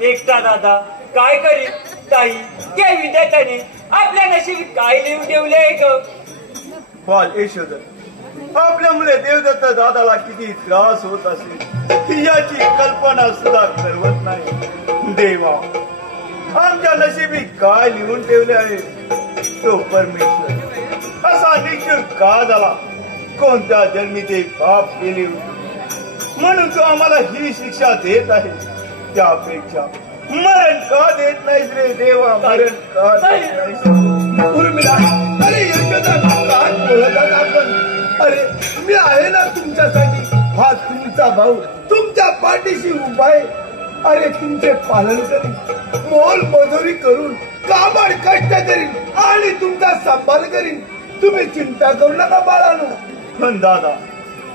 एकटा दादा काय करीत ताई त्या विद्यार्थ्याने आपल्या नशिबी काय लिहून ठेवले ग बाल यशोधर आपल्या मुले देवदत्त दादाला किती त्रास होत असेल याची कल्पना सुद्धा करवत नाही देवा आमच्या नशिबी काय लिहून ठेवले आहे तो परमेश्वर असा निष्ठुर का झाला कोणत्या जन्मी ते पाप केले म्हणून तो आम्हाला ही शिक्षा देत आहे त्यापेक्षा मरण का देत नाहीस रे देवा मरण का देत नाहीस उर्मिला अरे यशोदा काय बोलतात आपण अरे मी आहे ना तुमच्यासाठी हा तुमचा भाऊ तुमच्या पाठीशी उभा आहे अरे तुमचे पालन करीन मोल मजुरी करून काबाड कष्ट करीन आणि तुमचा सांभाळ करीन तुम्ही चिंता करू नका बाळानो पण दादा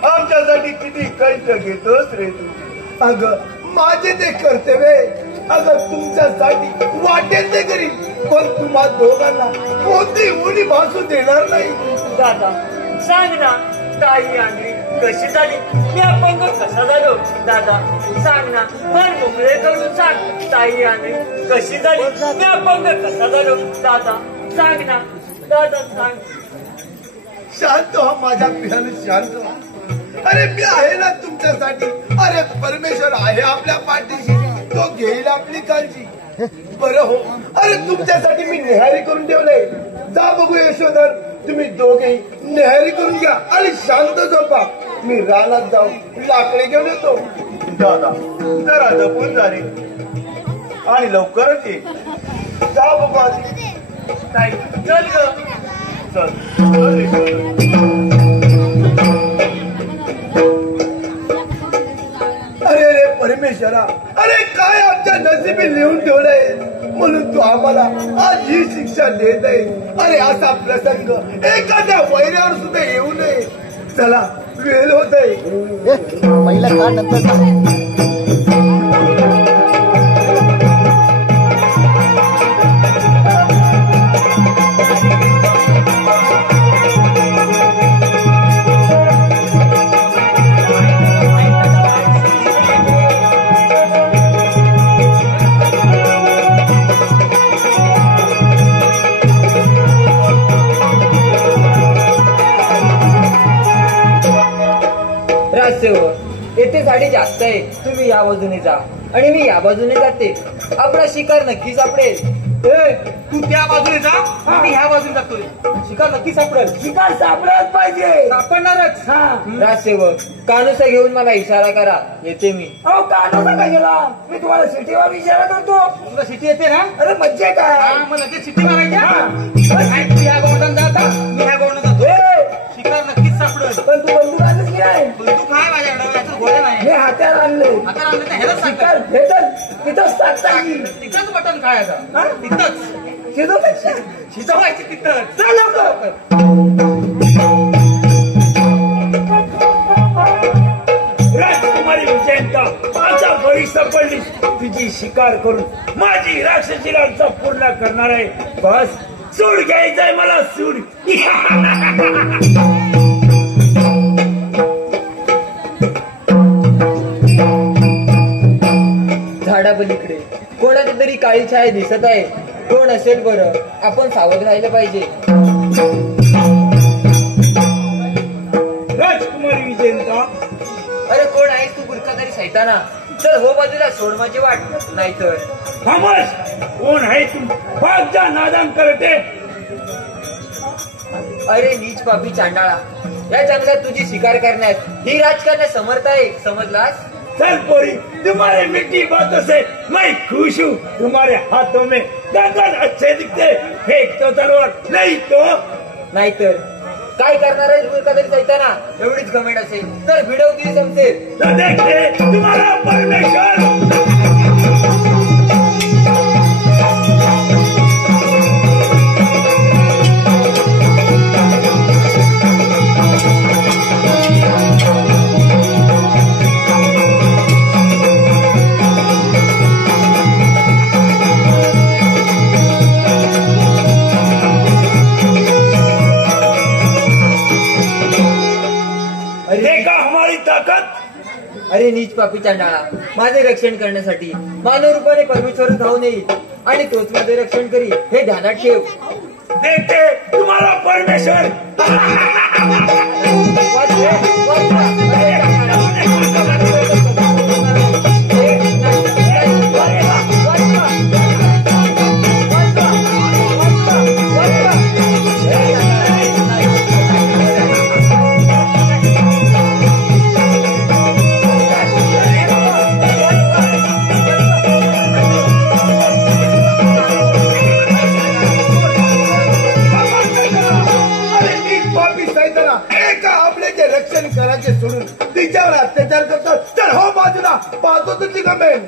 आमच्यासाठी किती कष्ट घेतोस रे तू अगं माझे ते कर्तव्य अगं तुमच्यासाठी वाटेल ते करीन पण तुम्हा दोघांना कोणती उडी भासू देणार नाही दादा सांग ना ताई आंधळी कशी झाली मी अपंग कसा झालो दादा सांग ना मन मोकळे करून सांग ताई आंधळी कशी झाली मी अपंग कसा झालो दादा सांग ना दादा सांग शांत हो माझ्या पिढ्याने शांत हो अरे मी आहे ना तुमच्यासाठी अरे परमेश्वर आहे आपल्या पाठीशी तो घेईल आपली काळजी बरं हो अरे तुमच्यासाठी मी नेहारी करून ठेवलंय जा बघू यशोधर तुम्ही दोघेही नेहारी करून घ्या आणि शांत झोपा मी रानात जाऊन लाकडे घेऊन येतो दादा जरा जपून जा रे आणि लवकरच ये जा बघू आधी ताई चल ग अरे रे परमेश्वरा अरे काय आमच्या नशिबी लिहून ठेवलंय म्हणून तू आम्हाला आज ही शिक्षा देत आहे अरे असा प्रसंग एखाद्या वैऱ्यावर सुद्धा येऊ नये चला वेळ होत आहे पहिला का नंतर येथे झाडी जास्त आहे तुम्ही या बाजूने जा आणि मी या बाजूने जाते आपला शिकार नक्की सापडेल. तू त्या बाजूने जा, मी ह्या बाजूने जातोय. शिकार नक्की सापडेल. शिकार सापडत पाहिजे. सापडणारच. राजसेवक कानुसा घेऊन मला इशारा करा, येते मी. अहो कानोसा काय गेला, मी तुम्हाला सिटीवर इशारा करतो. तुला सिटी येते ना? अरे मज्जा काय. मग लगेच सिटी मारायच्या. तू ह्या गवंडात जाता, मी ह्या गवंडात जातो. शिकार नक्कीच सापडेल. पण तू बंदूक आणलीस की नाही? बंदूक आहे माझ्याकडे, याचं घोडे नाही. हे हात्याला आणले. आता आणलं तर ह्यालाच शिकार सांगतात. भेटत तिथंच टाकता येईल. तिथंच बटन खायचं. तिथंच शिजवपेक्षा शिजवायची तिथंच. चल लवकर. राजकुमारी विजयंता, आता बळी सापडलीस. तुझी शिकार करून माझी राक्षसी लालसा पूर्ण करणार आहे. बस सूड घ्यायचंय मला, सूड. झाडापलीकडे कोणाची तरी काळी छाया दिसत आहे. कोण असेल बरं, आपण सावध राहिलं पाहिजे. राजकुमारी विजयंता, अरे कोण आहेस तू बुरखाधारी सैताना? चल हो बाजूला, सोड माझी वाट, नाहीतर. खामोश. कोण आहे तू? भाग जा नादान करते. अरे नीच पापी चांडाळा, या जंगलात तुझी शिकार करण्यास ही राजकारणात समर्थ आहे, समजलास? चल पोरी, तुम्हारे मिट्टी बातों से मैं खुश हूँ. तुम्हारे हाथों में दंगल अच्छे दिखते. फेंक तो तलवार, नहीं तो. नाहीतर काय करणार आहे बुरखाधारी सैताना? एवढीच घमेंड असेल तर भिडव तुझी जमसेल. तो देखते तुम्हारा परमेश्वर. देखा हमारी ताकत. अरे नीच पापी चांडाळा, माझे रक्षण करण्यासाठी मानव रूपाने परमेश्वर धावून येईल आणि तोच माझे रक्षण करी, हे ध्यानात ठेव. देखते तुम्हारा परमेश्वर. करायचे सोडून तिच्यावर अत्याचार करतात. तर हो बाजूला पाहतो तुझी गमेन.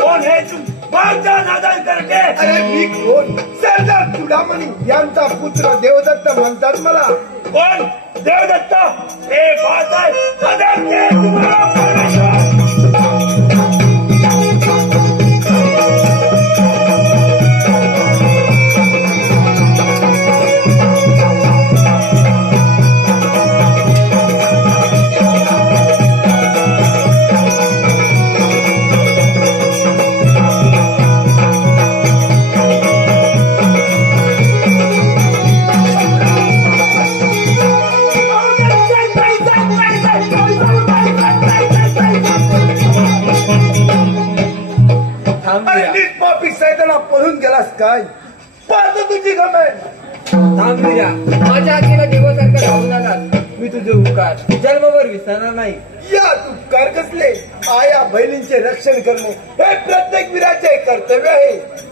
कोण है तुम? बाजा नादान करके. अरे मी कोण? सरदार चुडामणी यांचा पुत्र देवदत्त म्हणतात मला. कोण? देवदत्त. हे बात आहे. सदैव तुम्हारा परमेश्वर. पळून गेलास काय? पाहतो तुझी गमेन. थांबूया, माझ्या हाकेला देवासारखा धावून आलास. मी तुझे उपकार जन्मभर विसरणार नाही. या उपकार कसले? आया बहिणींचे रक्षण करणे हे प्रत्येक वीराचे कर्तव्य आहे.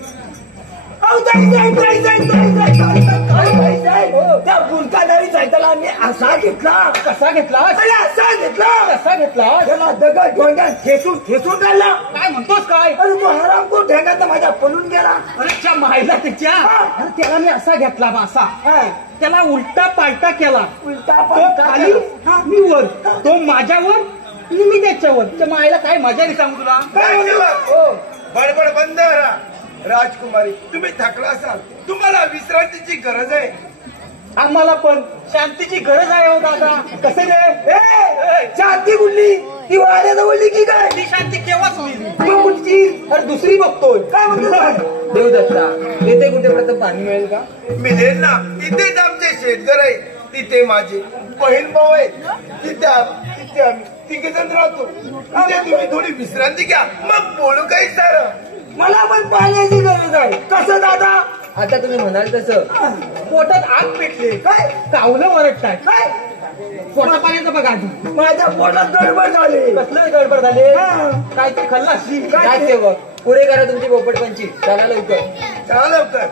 त्या बुरखाधारी सैताला मी असा घेतला. कसा घेतला? असा घेतला. कसा घेतला? त्याला दगड डोंड्यात ठेचून ठेचून काढला. काय म्हणतोस काय? अरे तो हरामखोर ढेंगात माझ्या पळून गेला. अरे माहिला त्याच्या. अरे त्याला मी असा घेतला बा, असा. त्याला उलटा पालटा केला. उलटा तो खाली, मी वर. तो माझ्यावर आणि मी त्याच्यावर. त्या मायला काय मजा नाही सांगू तुला. बडबड बंद करा. राजकुमारी, तुम्ही थकला असाल, तुम्हाला विश्रांतीची गरज आहे. आम्हाला पण शांतीची गरज आहे हो दादा. कसे रे? शांती बोलली ती वाड्यात बोलली की काय? ती शांती केव्हाच होईल? कुठची? अरे दुसरी बघतोय. काय म्हणतो? देवदत्ता, येथे कुठे प्रथम पाणी मिळेल का? मिळेल ना. इथेच आमचे शेतघर आहे. तिथे माझे बहीण भाऊ आहे. तिथे आम्ही तिघे जण राहतो. तिथे तुम्ही थोडी विश्रांती घ्या, मग बोलू काही सारं. पण पाण्याची गरज आहे. कसं दादा? आता तुम्ही म्हणाल तसं पोटात आग पेटले काय कावलं वरटताय काय पोटा पाण्याचं बघा आधी. माझ्या पोटात गडबड झाली. कसलं गडबड झाले काय ते खल्लास काय ते बघ पुढे करा तुमची पोपटपंची. चला लवकर चला लवकर.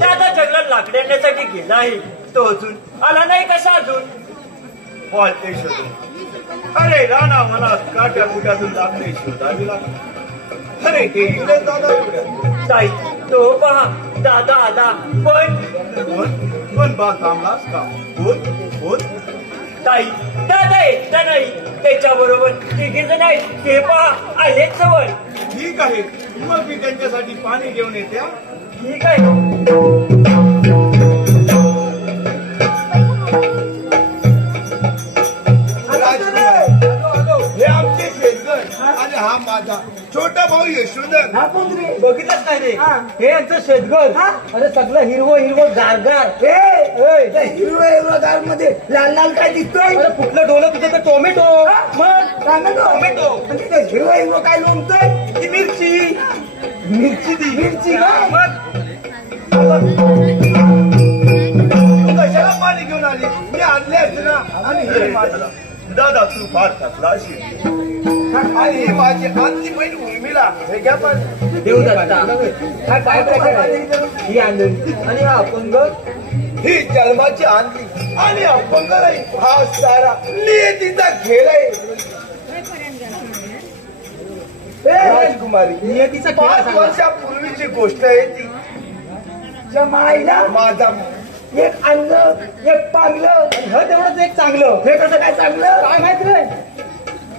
दादा जंगलात लाकडी आणण्यासाठी गेला आहे. तो अजून आला नाही. कसा अजून? पॉल ते शोधून. अरे राणा मला काट्या कुट्यातून लाकडे शोधावी लागली. अरे हे इकडे दादा कुठे? ताई तो पहा दादा आला. पण पण बा थांबलास का? बोल बोल. ताई दादा एकटा नाही त्याच्या बरोबर तिघे जण आहेत. ते पहा आलेच जवळ. ठीक आहे मग मी त्यांच्यासाठी पाणी घेऊन येते. ठीक आहे. हे आमचे शेतकर आणि हा माझा छोटा भाऊ यशोधर. हा कोण रे? बघितलंच नाही रे हे यांचं शेतघर. अरे सगळं हिरवं हिरवं गारगार. हिरवं हिरवगार मध्ये लाल लाल काय दिसतोय? अरे कुठलं डोलं तुझं तर टोमॅटो. मग टोमॅटो. हिरवं हिरवं काय लोणतंय? ती मिरची. मिरची दी मिरची का? तू कशाला पाणी घेऊन आली? मी आणले असते ना. आणि हे माझा दादा तू फार थकला असेल. आणि ही माझी आजची बहीण उर्मिला. हे घ्या पण. देवदत्ता हा काय प्रकार आहे? ही आंधळी आणि हा अपंग. ही जन्माची आणली आणि अपंग नाही. हा सारा नियतीचा खेळ आहे. राजकुमारी नियतीचा खेळ 5 सांगा. वर्षापूर्वीची गोष्ट आहे ती. जमाईला माझा एक आणलं एक पागलं. ह तेवढंच एक चांगलं. हे कसं काय चांगलं? काय माहित रे?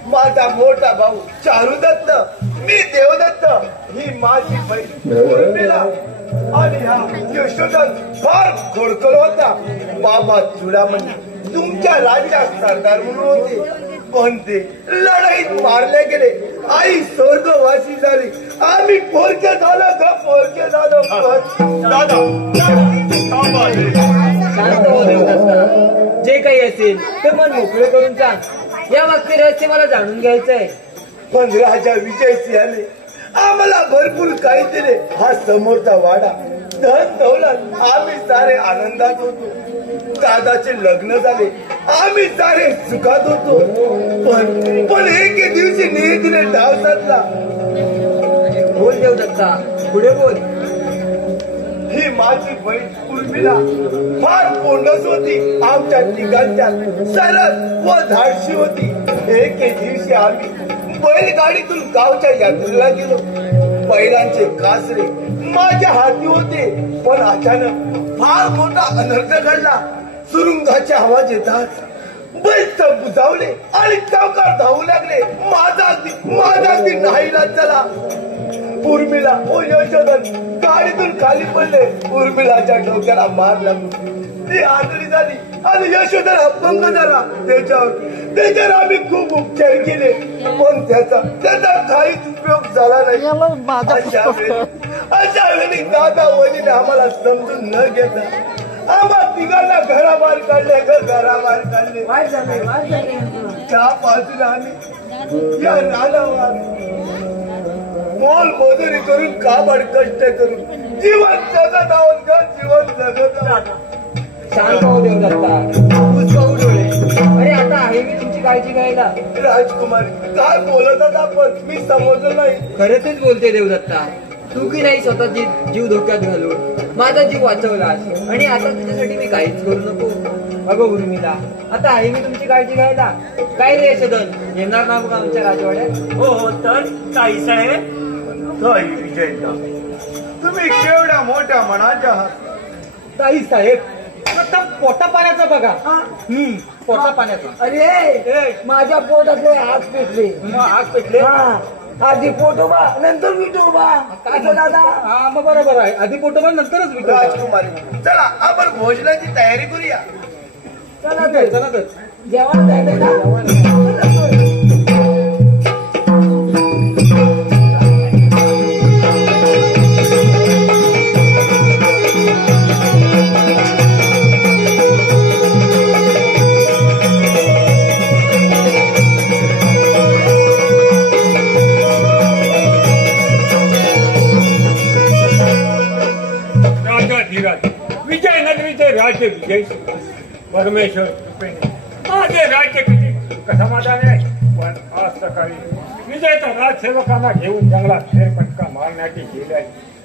माझा मोठा भाऊ चारुदत्त. मी देवदत्त. ही माझी बहीण उर्मिला. आणि हा यशोधर फार खोडकर होता. बाबा चुडामणी तुमच्या राज्यात सरदार म्हणून होते. पण ते लढाईत मारले गेले. आई स्वर्गवासी झाली. आम्ही पोरके झालो ग पोरके झालो. दादा शांत हो देवदत्ता. जे काही असेल ते मन मोकळे करून सांग. या मागचे रहस्य मला जाणून घ्यायचंय. पण राजा विजय सिंहाने आम्हाला भरपूर काही दिले. हा समोरचा वाडा धन दौलत आम्ही सारे आनंदात होतो. दादाचे लग्न झाले. आम्ही सारे सुखात होतो. पण एके दिवशी नियतीने डाव साधला. बोल देवदत्ता पुढे बोल. ही माझी बहीण उर्मिला फार पोंडस होती. आमच्या ठिकाणच्या सरळ व धाडशी होती. एके दिवशी आम्ही बैलगाडीतून गावच्या यात्रेला गेलो. बैलांचे कासरे माझ्या हाती होते. पण अचानक फार मोठा अनर्थ घडला. सुरुंगाचे आवाज येतात बैल बुजावले आणि चौकार धावू लागले. माझा अगदी नाहीला चला. उर्मिला ओ यशोधर गाडीतून खाली पडले. उर्मिलाच्या डोक्याला मार लागला. ती आजारी झाली आणि यशोधर अपंग झाला. त्याच्यावर आम्ही खूप उपचार केले. पण त्याचा काहीच उपयोग झाला नाही. अशा वेळी दादा वडील आम्हाला समजून न घेता आम्हा तिघांना घराबाहेर काढले. घराबाहेर काढले. त्या बाजूला आम्ही या रानावर मोल मजुरी करून काबाड कष्ट करून जीवन जगत आहोत ग. जीवन जगत आहोत. शांत हो देवदत्ता. पुष्पाऊ डोळे. अरे आता आहे मी तुमची काळजी घ्यायला. राजकुमारी काय बोलत होता आपण? मी समजलं नाही. खरंच बोलते देवदत्ता. तू की नाही स्वतःची जीव धोक्यात घालून माझा जीव वाचवलास आणि आता तुझ्यासाठी मी काहीच करू नको. अगं उर्मिला आता आहे मी तुमची काळजी घ्यायला. काय रे यशोधन येणार ना बघा आमच्या राजवाड्यात? हो हो तर ताई साहेब. ताई विजयता तुम्ही केवढ्या मोठ्या मनाच्या आहात. ताई साहेब फक्त पोटा पाण्याचा बघा. पोटा पाण्याचा. अरे माझ्या पोटातले आग पेटले. आग पेटले. आधी पोटोबा नंतर विठोबा. काय दादा? हा मग बरोबर आहे. आधी पोटोबा नंतरच विठोबा. राजकुमारी चला आपण भोजनाची तयारी करूया. चला चला तर जेवण जायचं का? माझे विजय परमेश्वर कृपेने माझे राज्य किती समाधान आहे. पण आज सकाळी विजयचा राजसेवकांना घेऊन जंगलात फेरफटका मारण्याची गेली आहे,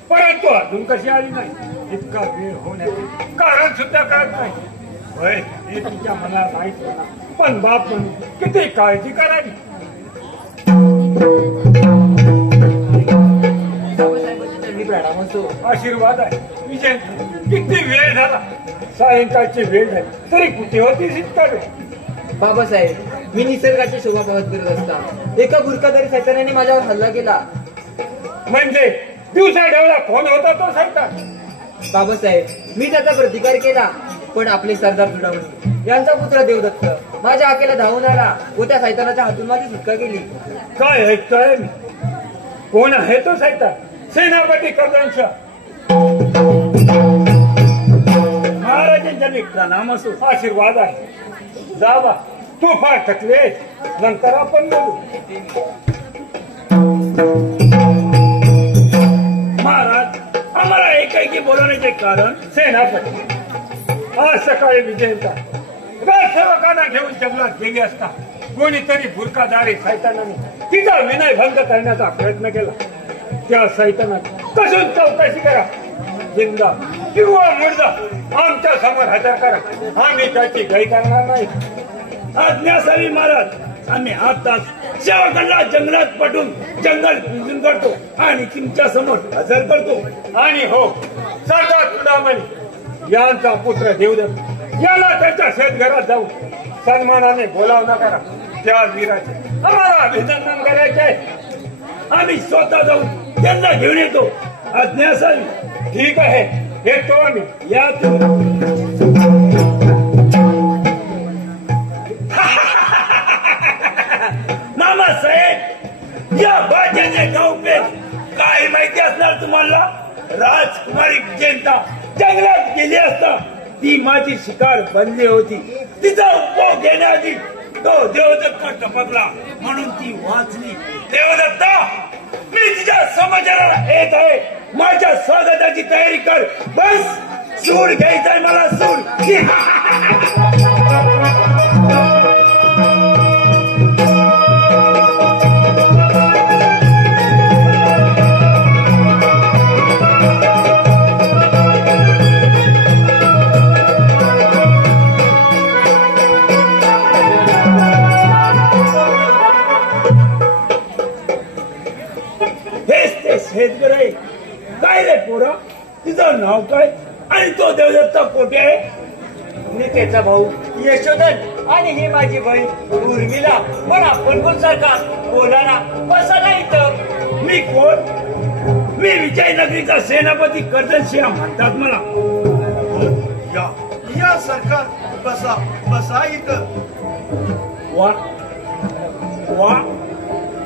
परंतु अजून कशी आली नाही. इतका वेळ होण्याचे कारण सुद्धा कळत नाही. होय, हे तुमच्या मनात माहीत होणार, पण बाप म्हणून किती काळजी करावी. बाबासाहेबांच्या चरणी प्रणाम असो. आशीर्वाद आहे. विजय किती वेळ झाला, सायंकाळची वेळ झाली तरी कुठे होती इतका वेळ. बाबासाहेब, मी निसर्गाची शोभा पाहत करत असता एका बुरकादारी सैतानाने माझ्यावर हल्ला केला. म्हणजे दिवसा ढवळा कोण होता तो सैतान? बाबासाहेब, मी त्याचा प्रतिकार केला, पण आपले सरदार तुडावणे यांचा पुत्र देवदत्त माझ्या आकेला धावून आला व त्या सैतानाच्या हातून माझी सुटका केली. काय ऐकतोय मी? कोण आहे तो सैतान? सेनापती कर्दंश. महाराजांच्या प्रणाम असो. आशीर्वाद आहे. जा बा, तू फार थकले, नंतर आपण बोलू. महाराज, आम्हाला एकाएकी बोलवण्याचे कारण सेनापती आज सकाळी विजयचा राजसेवकांना घेऊन जंगलात गेली असता कोणीतरी बुरकादारी सैतानाने तिचा विनयभंग करण्याचा प्रयत्न केला. त्या सैतानाने कसून चौकशी करा, जिंदा किंवा मुर्दा आमच्या समोर हजर करा. आम्ही त्याची गय करणार नाही. आज्ञा असावी महाराज. आम्ही आताच सेवकांना जंगलात पाठवून जंगल पूजन करतो आणि तुमच्या समोर हजर करतो. आणि हो, सरदार तुडामणी यांचा पुत्र देवदत्त याला त्याच्या शेतघरात जाऊ सन्मानाने बोलावणा करा. त्या वीराचे आम्हाला अभिनंदन करायचे आहे. आम्ही स्वतः जाऊन त्यांना घेऊन येतो. आज्ञा असावी. ठीक आहे, येतो आम्ही. या मामासाहेब, या बाजाचे गाव पे काय माहिती असणार तुम्हाला? राजकुमारी विजयंता जंगलात गेली असता ती माझी शिकार बनली होती. तिचा उपभोग घेण्याआधी तो देवदत्त टपकला म्हणून ती वाचली. देवदत्ता, मी तिच्या समाचाराला येत आहे. माझ्या स्वागताची तयारी कर. बस, सूड घ्यायचाय मला, सूड. शेतकर आहे. काय रे पोरा, तिचं नाव काय आणि तो देवदत्ता कोठे आहे? मी त्याचा भाऊ यशोधन आणि ही माझी बहीण उर्मिला. पण आपण कोण सारखा बोला ना, बसा ना इथं. मी कोण? मी विजयनगरीचा सेनापती कर्दनसिंह म्हणतात मला. या या सरकार, बसा बसा इथं. वा वा,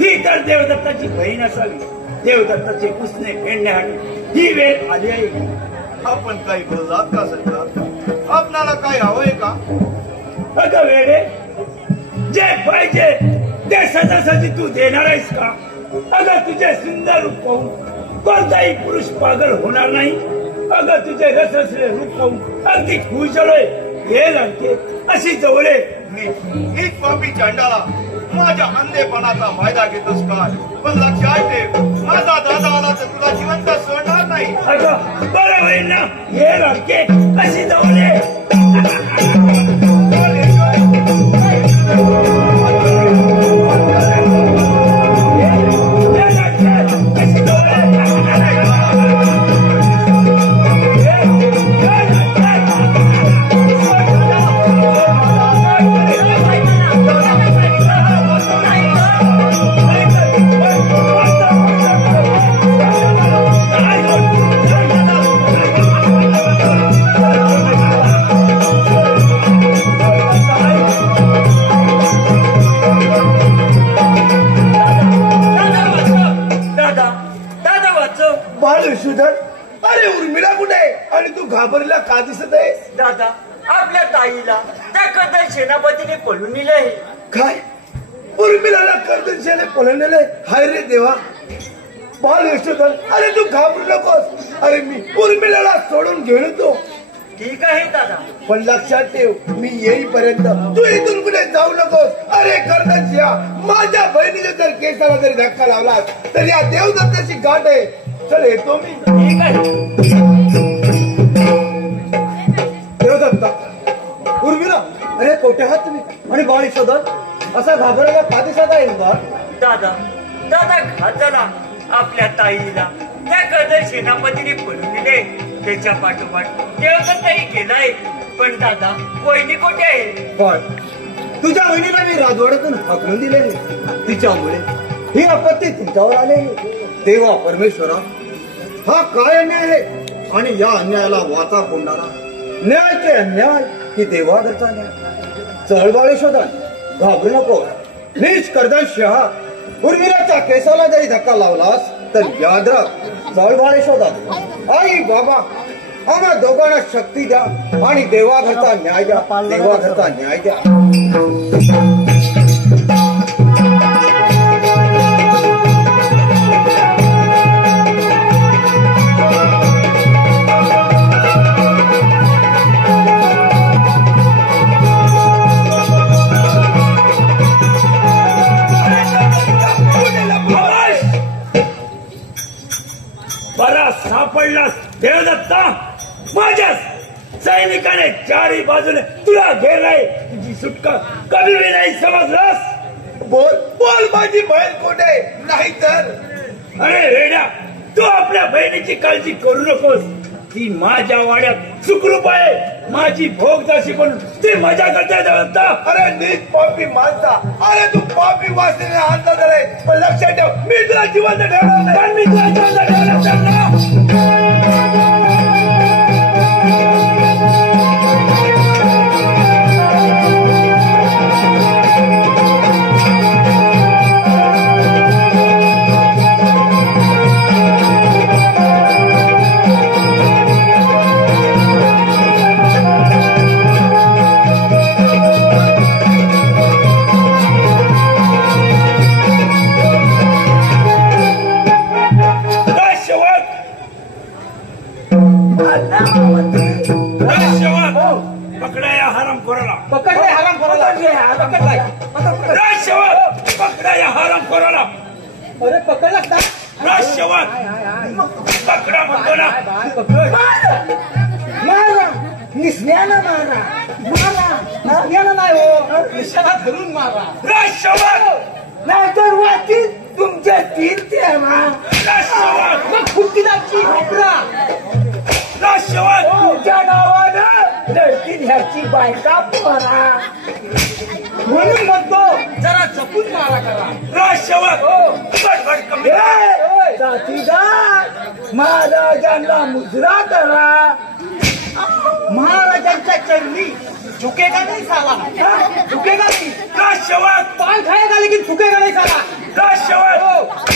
ही तर देवदत्ताची बहीण असावी. देवदत्ताचे पुसणे फेडण्यासाठी ही वेळ आली आहे. आपण काही बोललात का सरकार? आपणाला काही हवंय का? अगं वेडे, जे पाहिजे ते सजासजी तू देणार आहेस का? अगं तुझे सुंदर रूप पाहून कोणताही पुरुष पागल होणार नाही. अगं तुझे रसरसले रूप पाहून अगदी खुश झालोय. हे लंके अशी जवळे. मी एक पापी चांडाला माझ्या अंधेपणाचा फायदा घेतोस काय? पण लक्षात ठेव, माझा दादा आला तर तुला जिवंत सोडणार नाही. अगं बरं होईल ना. हे लंके अशी जवळे. अरे उर्मिला कुठे आहे आणि तू घाबरला का दिसत आहे? दादा, आपल्या ताईला त्या कर्दन सेनापतीने पळून नेले आहे. काय? उर्मिलाला कर्दनशाने पळून नेले? हाय रे देवा. बाल यशोधन, अरे तू घाबरू नकोस. अरे मी उर्मिलाला सोडून घेऊन येतो. ठीक आहे दादा. पण लक्षात ठेव, मी येईपर्यंत तू इथून कुठे जाऊ नकोस. अरे कर्णसिंहा, माझ्या बहिणीने जर केसाला जरी धक्का लावलास तर या देवदत्ताची गाठ आहे. चल येतो मी. ठीक आहे. देवदत्ता, उर्मिला, अरे कोठे आहात तुम्ही? आणि बाळ शोधत असा घाबरायला का दिसत आहे बा? दादा घात झाला आपल्या ताईला. त्या गदर सेनापतीने पळून दिले. त्याच्या पाठोपाठ देवदत्ताही गेलाय. पण दादा वहिनी कुठे आहे? पण तुझ्या बहिणीला मी राजवाड्यातून हाकलून दिले. तिच्यामुळे ही आपत्ती तुमच्यावर आले. देवा परमेश्वरा, हा काय अन्याय आहे? आणि या अन्यायाला वाचा फोडणारा न्यायचे अन्याय की देवाघरचा न्याय? चळबाळे शोधन घाबरू नको. नीच कर्दन शहा, उर्मिलाच्या केसाला जरी धक्का लावलास तर याद राख, चळबाळे शोधन. आई बाबा, आम्हा दोघांना शक्ती द्या आणि देवाघरचा न्याय द्या. देवाघरचा न्याय द्या. बरा सापडलास देवदत्ता. माझ्या सैनिकाने चारी बाजूने तुला घेरलाय. तुझी सुटका कधी नाही समजलास. बोल बोल, माझी बहीण कुठे? नाही तर अरे रेड्या, तू आपल्या बहिणीची काळजी करू नकोस. ती माझ्या वाड्यात सुखरूप आहे. माझी भोगदाशी म्हणून ती मजा करते देवदत्ता. अरे नीच पापी माणसा, अरे तू पापी वाचलेले अंदाज आहे. पण लक्षात ठेव, मी तुला जिवंत ठेवणार नाही. पण मी तुला जिवंत ठेवणार त्यांना. पकडा या हरामखोराला. पकडले हरामखोराला. पकडलाय. राजसेवक, पकडा या हरामखोराला. अरे पकडलास ना? राजसेवक, पकडा म्हणतो ना. मारा, निसण्यानं मारा. निसण्यानं नाही हो, निशाणा धरून मारा. राजसेवक, नाहीतर वाटीत तुमच्या तीन ते राजसेवक, मग फुटकी दाबची घाबरा. राजसेवक, तुमच्या नावानं लढतील ह्याची बायका मारा. म्हणून म्हणतो जरा जपून मारा करा. राजसेवक, बडबड कमी करा. साथीदार, महाराजांना मुजरा करा. महाराजांच्या चरणी झुकेगा नाही साला. झुकेगा नाही. राजसेवक, पान खाएगा लेकिन झुकेगा नाही साला. राजसेवक,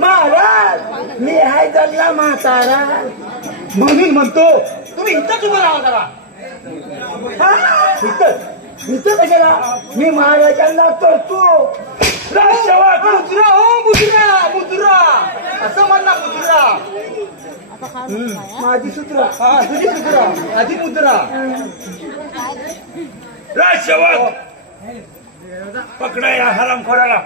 महाराज, मी आहे जल्ला म्हातारा. म्हणून म्हणतो तुम्ही इथंच उभं राहा जरा. इथं कशाला? मी महाराजांना करतो. राजसेवक, मुद्रा हो, मुद्रा मुद्रा असं म्हणला. मुद्रा माझी सुद्रा. हा, तुझी सुद्रा. आधी मुद्रा. राजसेवक, पकडा या हरामखोराला.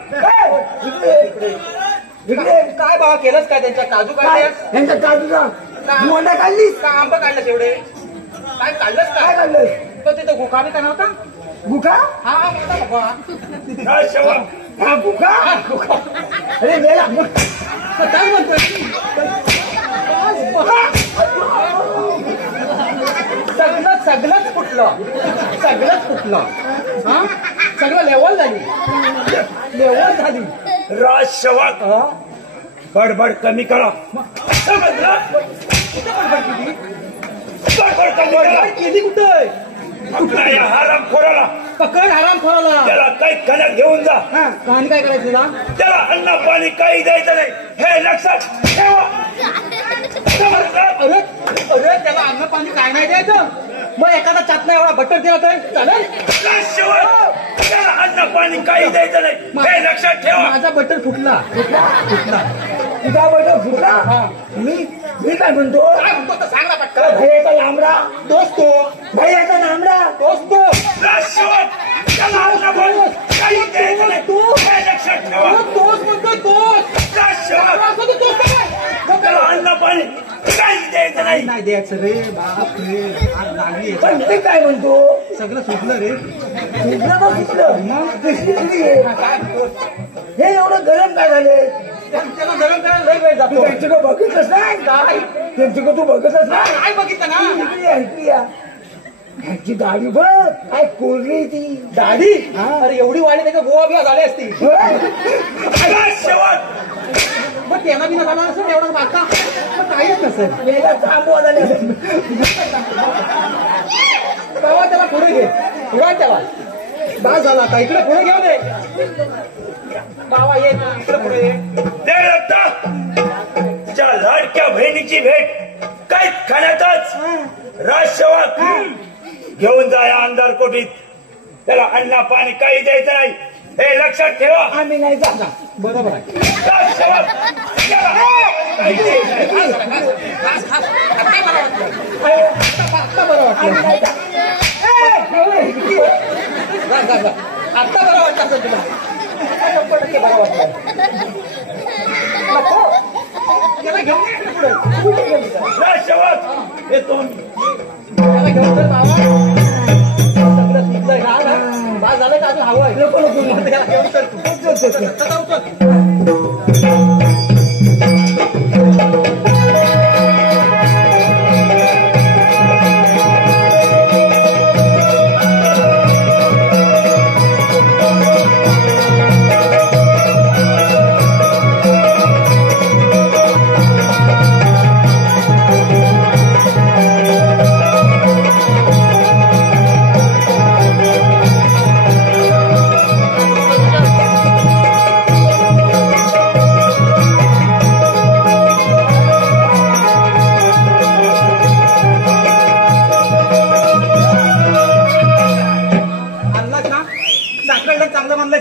इकडे काय बाबा केलंच काय? त्यांच्या काजू काढल्यास? त्यांच्या काजूचा मोंडा काढलीस का? आंबा काढलं तेवढे? काय काढलंस? काय काढलं? तो तिथं गुका बी का नव्हता? गुका? हा मोठा बाबा. राजसेवक, हा गुका. अरे वेळा काय म्हणतोय? सगळंच फुटलं. सगळंच फुटलं. हा, सगळं लेवल झाली. लेवल झाली. राजसेवक, बडबड कमी करा. समजलं? बडबड कमी करा. केली कुठं? पकडा या हरामखोराला. पकड हरामखोराला. त्याला काही कण्यात घेऊन जा. हा, कहाणी काय करायचं तुला? त्याला अन्न पाणी काही द्यायचं नाही, हे लक्षात ठेवा. समजलं? अरे अरे त्याला अन्न पाणी काय नाही द्यायचं? मग एखादा चाटणा एवढा बटर दिला तर चालेल? राजसेवक, त्याला अन्न पाणी काही द्यायचं नाही, हे लक्षात ठेवा. माझा बटर फुटला. तुझा बैठा फुटला मी काय म्हणतो काय म्हणतो तर सांग ना पटकन. भैयाचा लांबडा तोच तो भैयाचा लांबडा तोच तो राष्ट्रवाद त्याला आणला बोल. काही द्यायचं नाही. तू हे लक्षात ठेवा. तोच म्हणतोय तोच राष्ट्रवाद असं तर तोच काय? त्याला अन्न पाणी काही द्यायचं नाही. नाही द्यायचं रे बाप रे आज लागली पण मी काय म्हणतो सगळं सुटलं रे. सुटलं तर सुटलं कशी सुटली आहे? हे एवढं गरम काय झाले त्याला गरम करायला लय वेळ तू जातो. त्यांच्याकडे बघितलंच नाही काय त्यांच्याकडे तू बघतच नाही काय बघितलं ना ऐकली ह्याची दाढी बघ काय कोरली ती दाढी अरे एवढी वाढली त्याच्या गोवा बिवा झाली असती. राष्ट्रवाद मग त्यांना बी झाला नसेल एवढा बाका मग काहीच नसेल. वेगळा थांबवा झाले बाबा त्याला पुढे घे पुढे त्याला बस झाला आता इकडे पुढे घेऊ दे. बाबा ये इकडे पुढे ये. देवदत्ता तुझ्या लाडक्या बहिणीची भेट काहीच खाण्यातच राष्ट्रवाद घेऊन जा या अंधार कोठीत. त्याला अन्न पाणी काही द्यायचं नाही हे लक्षात ठेवा. आम्ही नाही जाणार बरोबर आहे. राष्ट्रवाद त्याला काही द्यायचं नाही. आत्ता बरं वाटलं आत्ता बरं वाटतं असं तुला 100% बरं वाटलं. नको त्याला घेऊन ये इकडे पुढे. राष्ट्रवाद येतो त्याला घेऊन चल बाबा. सगळं सुटलंय ना बाज झालं का अजून हवं आहे. नको नको त्याला घेऊन चल तू.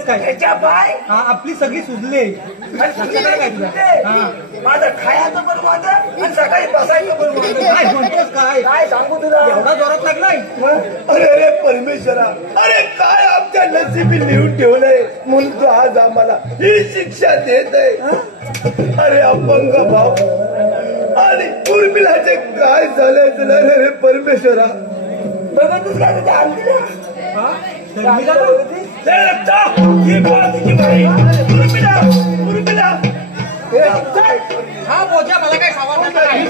त्याच्या पाय हा आपली सगळी सुजले. माझं खायचं पण माझं आणि सकाळी बसायचं पण माझं. काय म्हणतोस काय काय सांगू तुला एवढा जोरात लागलाय. अरे अरे परमेश्वरा अरे काय आमच्या नशिबी लिहून ठेवलंय म्हणून तू आज आम्हाला ही शिक्षा देत आहे. अरे अपंग भाव आणि उर्मिलाचे काय झालंय तुला रे परमेश्वरा. बघतच काय ते आणली हा? शर्मिला तर होती. देवदत्ता ही बाजूची बाई उर्मिला उर्मिला हा बोजा मला काय सावरण्याचा नाही.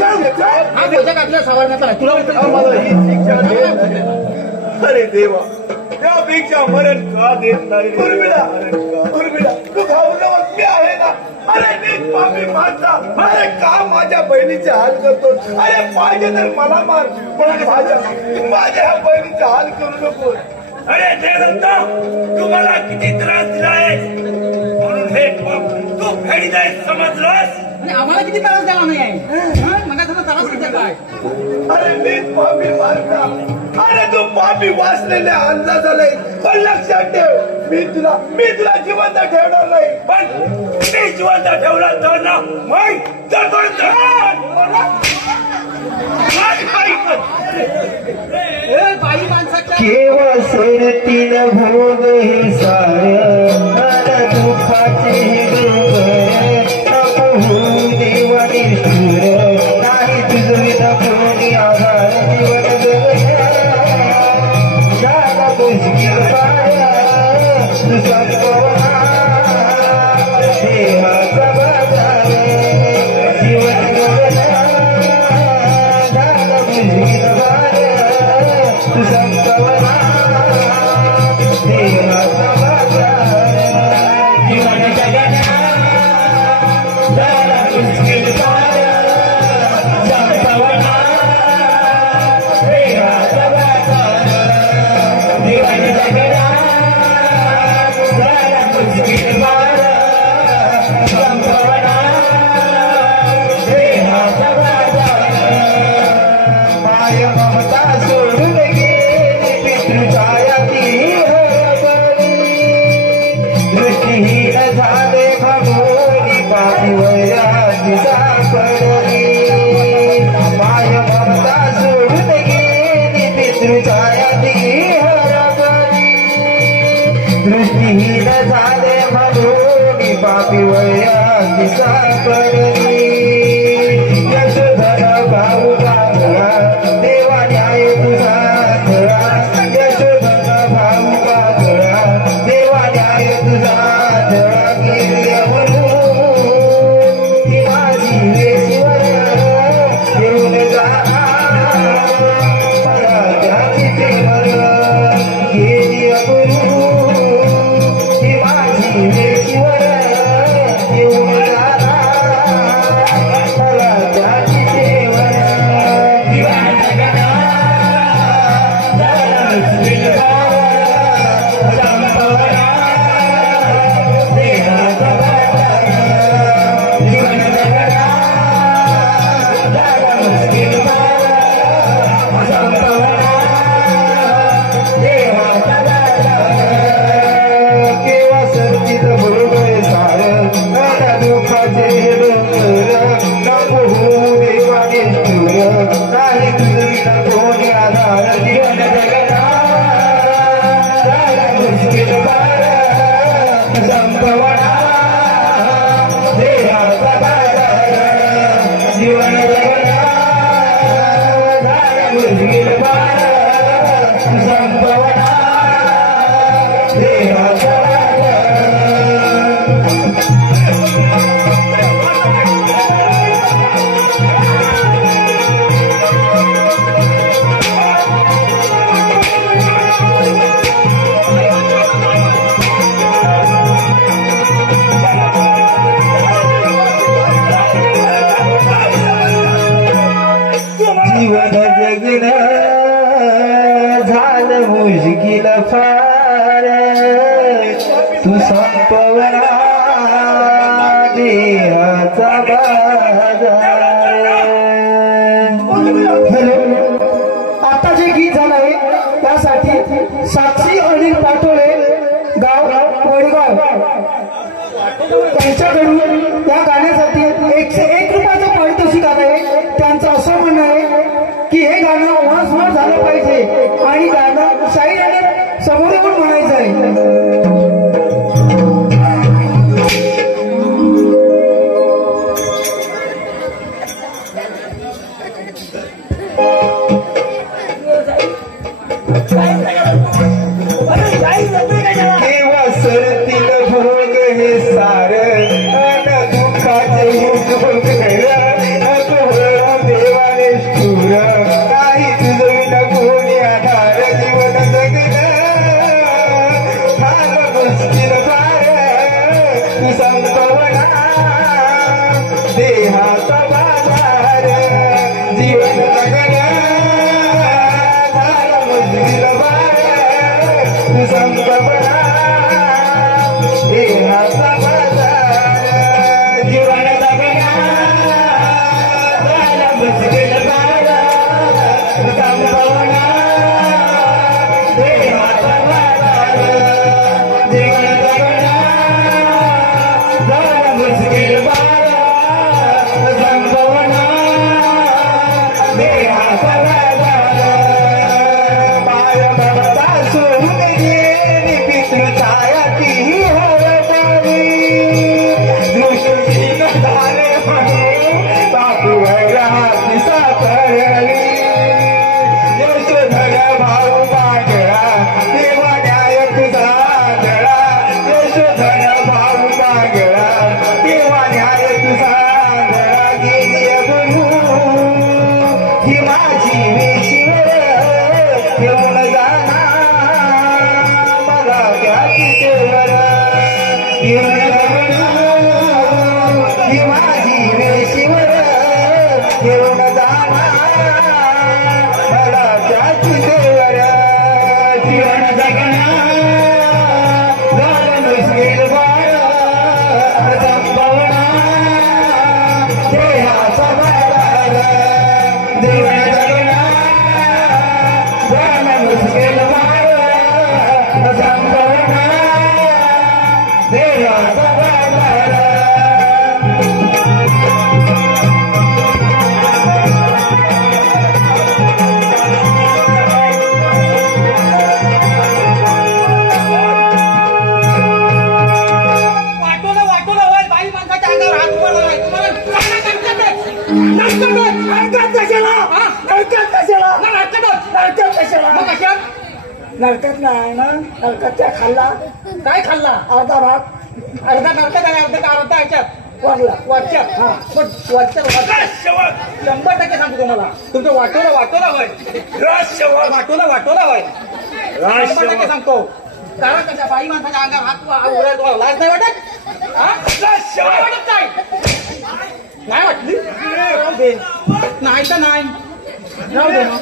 हा बोजा आपल्याला सावरण्याचा नाही. तुला आम्हाला ही शिक्षा देत. अरे देवा त्यापेक्षा मरण का देत नाही. उर्मिला उर्मिला तू घाबरू मी आहे ना. अरे नीट पापी माणसा अरे का माझ्या बहिणीचे हाल करतो. अरे पाहिजे तर मला मार पण माझ्या ह्या बहिणीचे हाल करू नको. अरे देवदत्ता तू मला किती त्रास दिलाय म्हणून हे पाप तू फेडी नाही समजलास. आणि आम्हाला किती त्रास द्यावा नाही आहे. मग तुला त्रास होते काय. अरे नीट पापी माणसा अरे तू पापी वाचलेल्या अंदाजालय पण लक्षात ठेव मी तुला जिवंत ठेवणार नाही. पण मी जिवंत ठेवला तर ना मग बाई माणसाच्या केव्हा सोडतील भोग हे सार दुःखाचे नको होऊ देवाने शूर नाही तुझवित कोणी आधार जीवन जगल्या मुश्किल पाया तू संपवना देहाचा बाजार जीवन जगल्या मुश्किल पाया तू संपवना देहाचा बाजार दीन झाले म्हणून पापी वया सापडली यशोधरा भाऊ कागळा देवा न्याय तुझा धरा यशोधरा भाऊ कागळा देवा न्याय तुझा धरा गिर्य म्हणून ही माझी वेशीवर येऊन जा मला त्याची प्रेमळ गेली गुरु ही माझी वेशीवर येऊन जा मला त्याची प्रेमळ केव्हा सर्जित बरोबर सार माझ्या दुःखाचे डोंगर नको होऊ देवाने चूर नाही तुझविना कोणी आधार जीवन जगता झाला मुश्किल पार संपवना देहाचा बाजार जीवन जगता झाला मुश्किल पार संपवना देहाचा जीवन जगणं झालं मुश्किल फार तू संपवला देहाचा बाजार आता जे गीत झालंय त्यासाठी साक्षी अनिल पाटोळे गाव वडगाव त्यांच्याकडून त्या गाण्यासाठी 101 रुपयाचं पारितोषिक आहे. त्यांचं असं म्हणणं आहे की हे गाणं ओळखसमोर झालं पाहिजे आणि गाणं शाहीराने समोर येऊन म्हणायचं आहे. केव्हा सरतील भोग हे सार अन दुःखाचे भोग देवाने शूर काही तुझविना कोणी आधार जीवन जगणं फार मुश्किल फार तू संपवना देहाचा बाजार जीवन जगणं फार मुश्किल फार तू संपवना देहाचा बाजार जीवन जगणं झालं मुश्किल फार तू संपवना देहाचा बाजार जीवन जगणं झालं मुश्किल फार तू संपवना देहाचा बाजार बाळ ममता सोडून गेली पितृछाया ती हरवली दृष्टीन झाले म्हणून बापूवर हाती सापडली यशोधर भाऊ पागळा देवा न्याय तुझा धडा यशोधर भाऊ पागळा देवा न्याय तुझा धडा गेली गुरु ही माझी वेशीवर येऊन जाणार मला त्याची देवर येऊन जाणार ही माझी वेशीवर येऊन जाणार मला त्याची देवर जीवन जगणं झालं मुश्किल फार नरकात नाही ना नरकाच्या खाल्ला काय खाल्ला अर्धा भाग अर्धा नरकात आणि अर्धा ह्याच्यात वाढला वरच्यात हा. पण वरच्यात राजसेवक 100% सांगतो तुम्हाला तुमचं वाटोला होय राजसेवक वाटोला होय 100% सांगतो कारण कशा बाई माणसाच्या अंगावर हात उघडायला तुम्हाला लाज नाही वाटत हा? नाही वाटत काय नाही वाटली राहू दे नाही तर नाही राहू दे मग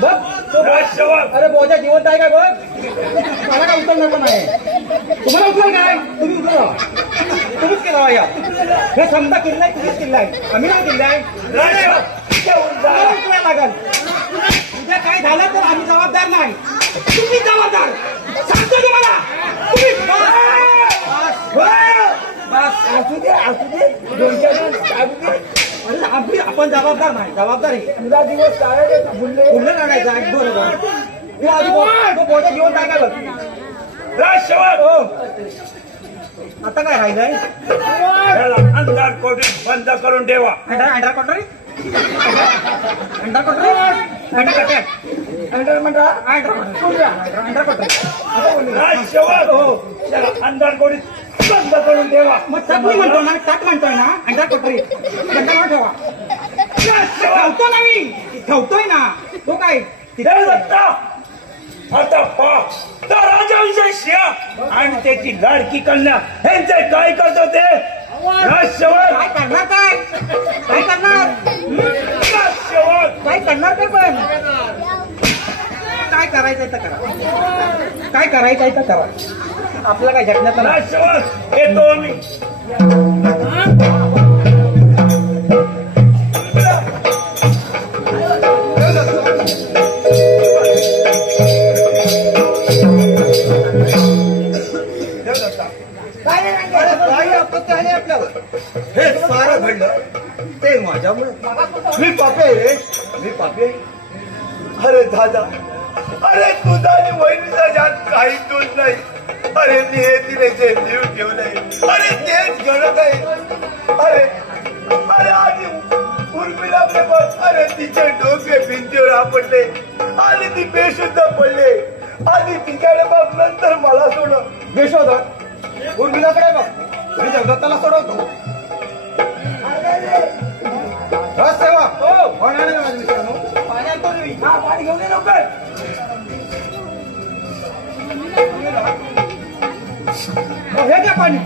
बघ तो राजसेवक अरे बोजा जिवंत आहे काय बघ मला काय उचलणार पण नाही तुम्हाला उचल काय तुम्ही उचला तुम्हीच केला या हे समजा किल्ला आहे तुम्हीच किल्ला आहे आम्ही नाही किल्ला आहे तुम्हाला उचलायला लागल उद्या काय झालं तर आम्ही जबाबदार नाही तुम्ही जबाबदार सांगतो तुम्हाला तुम्ही बस असू दे 2-4 दिवस असू दे अरे आपण जबाबदार नाही जबाबदार आहे तुझा दिवस काय बुल्ले पुढलं काढायचं आहे बरोबर तू आधी तो बोजा घेऊन काय काय बघ राजसेवक हो आता काय राहिलंय त्याला अंधार कोटी बंद करून ठेवा. अंडर कटरी अंडर कटरी अंडर कटॅक अंडर म्हणा अंडर कटरी राजसेवक त्याला अंधार कोटी बंद करून ठेवा. मग तक मी म्हणतो ना तक म्हणतोय ना अंडर कटरी अंडर ठेवा ठेवतो ना मी ठेवतोय ना तो काय देवदत्ता आता पा त्या राजाविषयी शिया आणि त्याची लाडकी कन्या ह्यांचे काय करत होते राजसेवक काय करणार काय करणार राजसेवक काय करणार काय पण काय करायचंय तर करा काय करायचंय तर करा आपल्याला काय झटण्यात नाही राजसेवक येतो मी काही आपत्ती आली आपल्यावर हे सारं घडलं ते माझ्यामुळे मी पापे अरे दादा अरे तुझा आणि वहिनीचा ज्यात काही दोष नाही अरे तिने जे जीव ठेवलंय अरे तेच घडत आहे अरे आधी उर्मिला बघ अरे तिचे डोके भिंतीवर आपटले आणि ती बेशुद्ध पडले आधी तिच्याकडे बघ नंतर मला सोडलं बेशोधर उर्मिलाकडे बघ मी जगदत्ताला सोडवतो सेवा हो पाण्याने पाणी घेऊन ये लवकर हे घ्या पाणी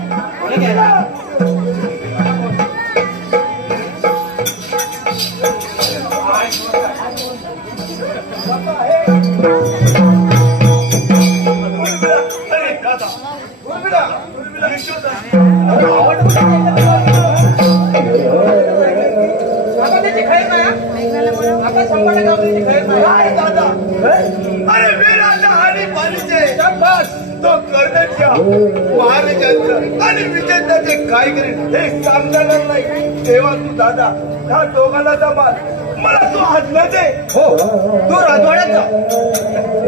अरे वीराचा आणि पाणीचे तो कर्णच्या महाराजांचं आणि विजेताचे काय करेल हे सांगणार नाही तेव्हा तू दादा ह्या दोघांना जमाल मला तू हातला दे हो तू राजवाड्याचा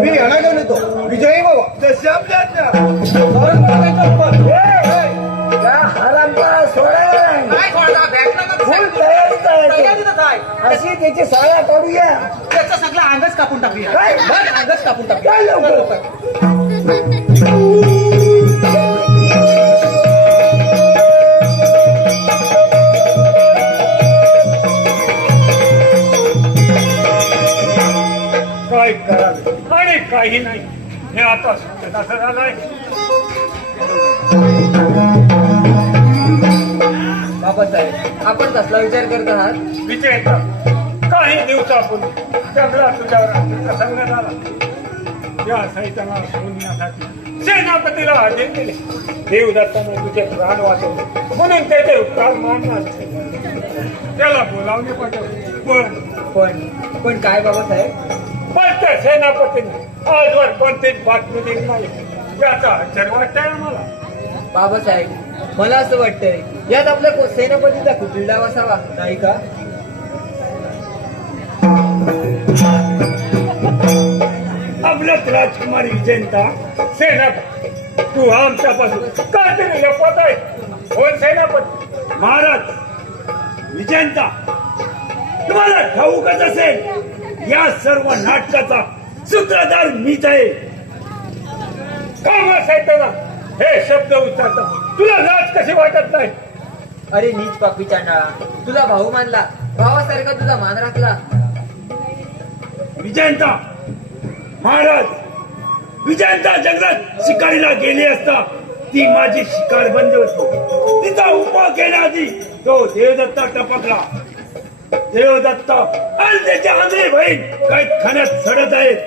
मी यांना घेऊन येतो विजयी बाबा जसे आपल्या अशी त्याची साळ्या काढूया त्याचं सगळं अंगच कापून टाकूया अंगच कापून टाकूया काय करावे आणि काही नाही हे आता सत्य असं झालंय. बाबासाहेब आपण कसला विचार करत आहात विजयता काही दिवसापूर्वी जगला तुझ्यावर प्रसंग झाला. या सैताला सोडण्यासाठी सेनापतीला आदेश दिले. देवदत्ताने तुझे प्राण वाचवले म्हणून त्याचे उपकार मानणार त्याला बोलावणे पण काय बाबासाहेब पण त्या सेनापतीने आजवर कोणतीच बातमी दिली नाही. याचा आश्चर्य वाटतंय आम्हाला. बाबासाहेब मला असं वाटतंय यात आपल्या सेनापतीचा कुठला डाव असावा नाही का आपल्याच राजकुमारी विजयंता सेनापती तू आमच्यापासून काहीतरी लपवत आहे. कोण सेनापती महाराज विजयंता तुम्हाला ठाऊकच असेल या सर्व नाटकाचा सूत्रधार मीच आहे. कामास येताना हे शब्द उच्चारतात तुला लाज कशी वाटत नाही? अरे नीच पापी चांडाळा, तुला भाऊ मानला, भावासारखा तुझा मान राखला. विजयंता महाराज, विजयंता जंगलात शिकारीला गेली असता ती माझी शिकार बंद होती. तिचा उपा केल्याआधी तो देवदत्ता टपकला. देवदत्ता आणि त्याची आंधळी बहीण काही खाण्यात सडत आहेत.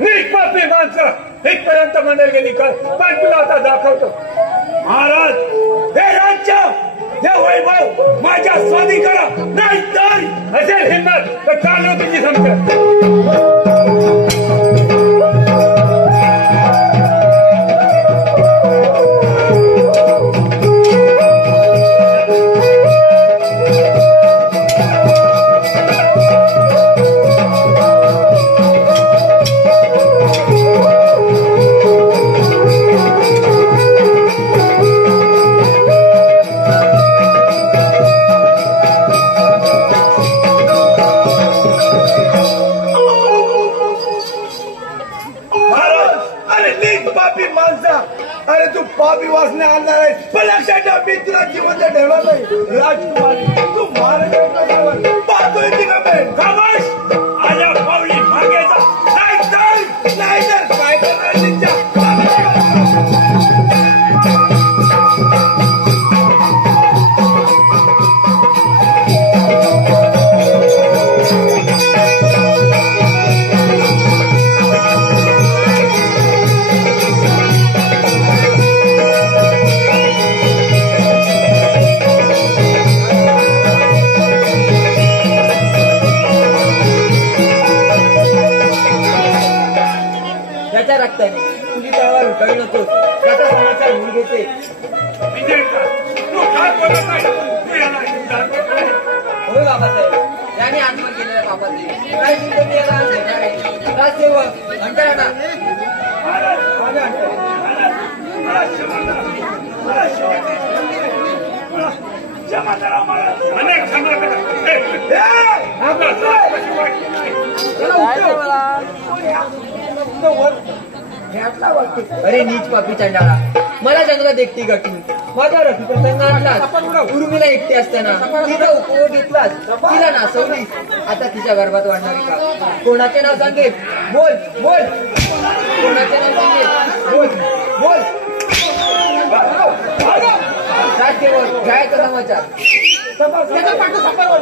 नीच पापी माणसं इथपर्यंत मंदिर गेली काय? पण तुला आता दाखवतो. महाराज, हे राज्य, हे वैभव माझ्या स्वाधी करा, नाही तर असेल हिंमत तर चालू तुझी समजत. अरे तू पापी वासने आणणार आहेस, पण लक्षात ठेव मी तुला जिवंत ठेवणार नाही. राजकुमारी तू महाराज पाहतोय ती खामोश. आल्या पावली मागेचा नाही तर काय करणार तिच्या. तुझी तळवार उठवू नकोस. त्याचा समाचार मी घेते. होय बाबासाहेब, याने आत्महत्या केलेल्या बाबाचे काय चिंता मी याला देणार आहे. राजसेवक अंतराणा अरे नीच पापी चांडाळा, मला जंगलात एकटी गाठून माझ्या रफी प्रसंग आणलास. उर्मिला एकटी असताना तिचा उपयोग घेतलास, तिला नाचवलीस. आता तिच्या गर्भात वाढणारी का? कोणाचे नाव सांगेल? बोल बोल, कोणाचे नाव सांगेल? बोल बोल. राजसेवक घ्यायचा समाचार. त्याचा पाठ सापडवर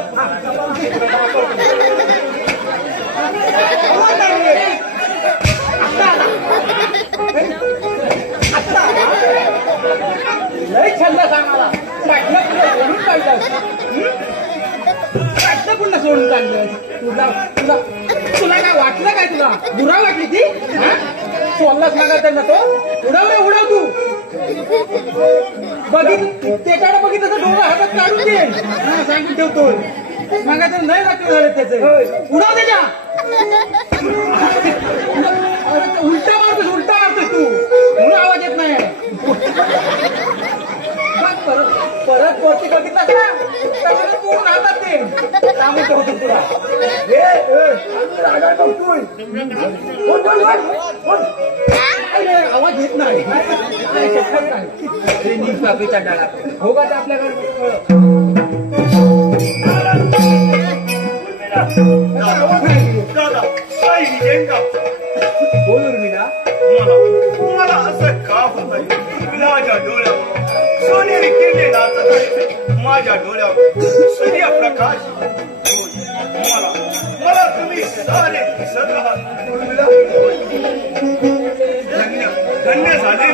लय छंद सांगाला. पाठलं सोडून काढलं, पाठलं पुन्हा सोडून काढलं. तुला तुला तुला काय वाटलं? काय तुला बुरा वाटली ती? सोडलाच मागा त्यांना तो उडव रे उडव. तू बघित त्याच्याकडे बघित तसं डोळा हातात काढून दे. सांगून ठेवतो मागा तर नाही वाटलं झालं त्याचं. उडव त्याच्या. उलटा मारतोस तू म्हणून आवाज येत नाही. परत वरती बघितलास ना तर पूर्ण हातात ते सांगून ठेवतो तुला. आवाज येत नाही. नीच बापी चांडाळा, हो का आपल्याकडे आवाज नाही. बोल उर्मिला. मला असं का होत आहे? माझ्या डोळ्यावर सोनेरी किरणे नाचत आहे. माझ्या डोळ्यावर सूर्यप्रकाश. मला तुम्ही सारे दिसत आहात. उर्मिला धन्य झाले.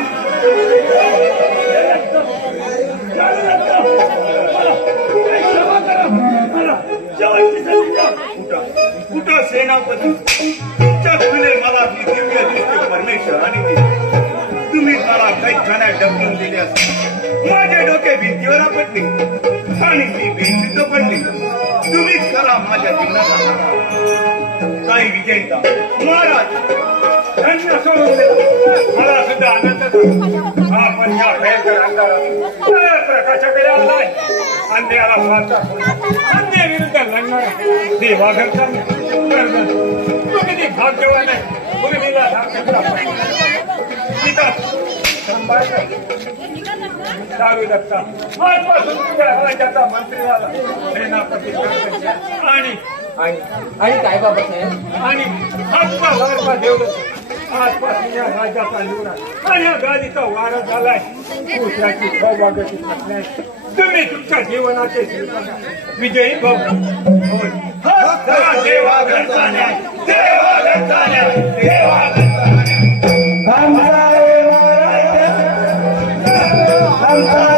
कुठं सेनापती तुमच्या खुले मला ही दिव्य दृष्टी परमेश्वराने दिली. तुम्ही मला काही खाण्यात ढकलून दिले असते. माझे डोके भिंतीवर आपटले आणि मी भिंतीत पडली. तुम्हीच करा माझ्या जीवनाचा काही विजयता. महाराज धन्य सोडून दिला. मला सुद्धा आनंद झाला. आपण या भयंकर अंधारात प्रकाशाकडे आलाय. अंधेला स्वार्था अंधे विरुद्ध लढणार देवाघरचा. तू किती भाग्यवान आहे. उर्मिला दारू दत्ता आजपासून तुझ्या राज्याचा मंत्री झाला सेनापती आणि आणि काय बाबासाहेब आणि आजचा वारसा देवदत्त आजपासून या राज्याचा निवडा आणि या गादीचा वारा झालाय तू त्याची सौभाग्याची पत्नी तुम्ही तुमच्या जीवनाचे विजयी आमचा